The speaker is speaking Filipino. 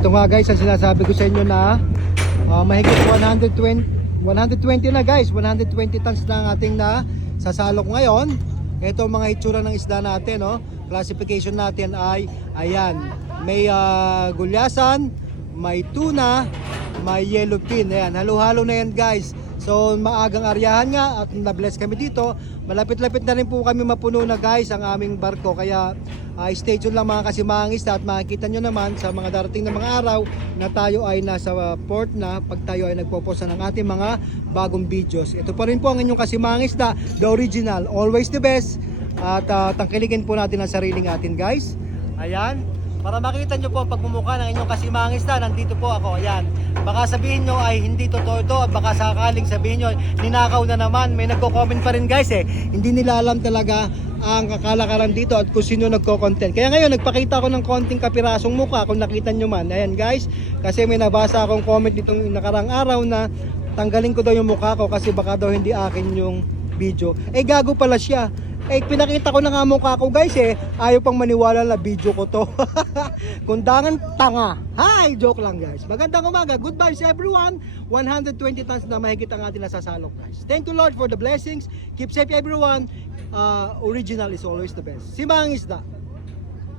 ito nga guys, ang sinasabi ko sa inyo na mahigit 120 na guys, 120 tons na ang ating na sasalok ngayon. Ito mga itsura ng isda natin, no? Classification natin ay ayan, may gulyasan, may tuna, may yellowfin. Ayan, halo-halo na yan guys. So maagang aryahan nga at na-bless kami dito. Malapit-lapit na rin po kami mapuno na guys ang aming barko. Kaya stay tuned lang mga kasimangisda at makikita nyo naman sa mga darating na mga araw na tayo ay nasa port na pag tayo ay nagpoposta ng ating mga bagong videos. Ito pa rin po ang inyong kasimangisda, the original, always the best. At tangkilikin po natin ang sariling atin guys. Ayan. Para makita nyo po ang pagmumukha ng inyong kasimangisda, nandito po ako. Ayan. Baka sabihin nyo ay hindi totoo ito at baka sakaling sabihin nyo ninakaw na naman. May nagko-comment pa rin guys eh. Hindi nila alam talaga ang kakalakaran dito at kung sino nagko-content. Kaya ngayon nagpakita ko ng konting kapirasong mukha kung nakita nyo man. Ayan guys. Kasi may nabasa akong comment ditong nakarang araw na tanggalin ko daw yung mukha ko kasi baka daw hindi akin yung video. Eh gago pala siya. Eh pinakita ko na nga mukha ko guys eh. Ayaw pang maniwala na video ko to. Kundangan tanga. Hi! Joke lang guys. Magandang umaga. Goodbye sa everyone. 120 tons na mahigit ang ating nasasalok guys. Thank you Lord for the blessings. Keep safe everyone. Original is always the best. Simangisda.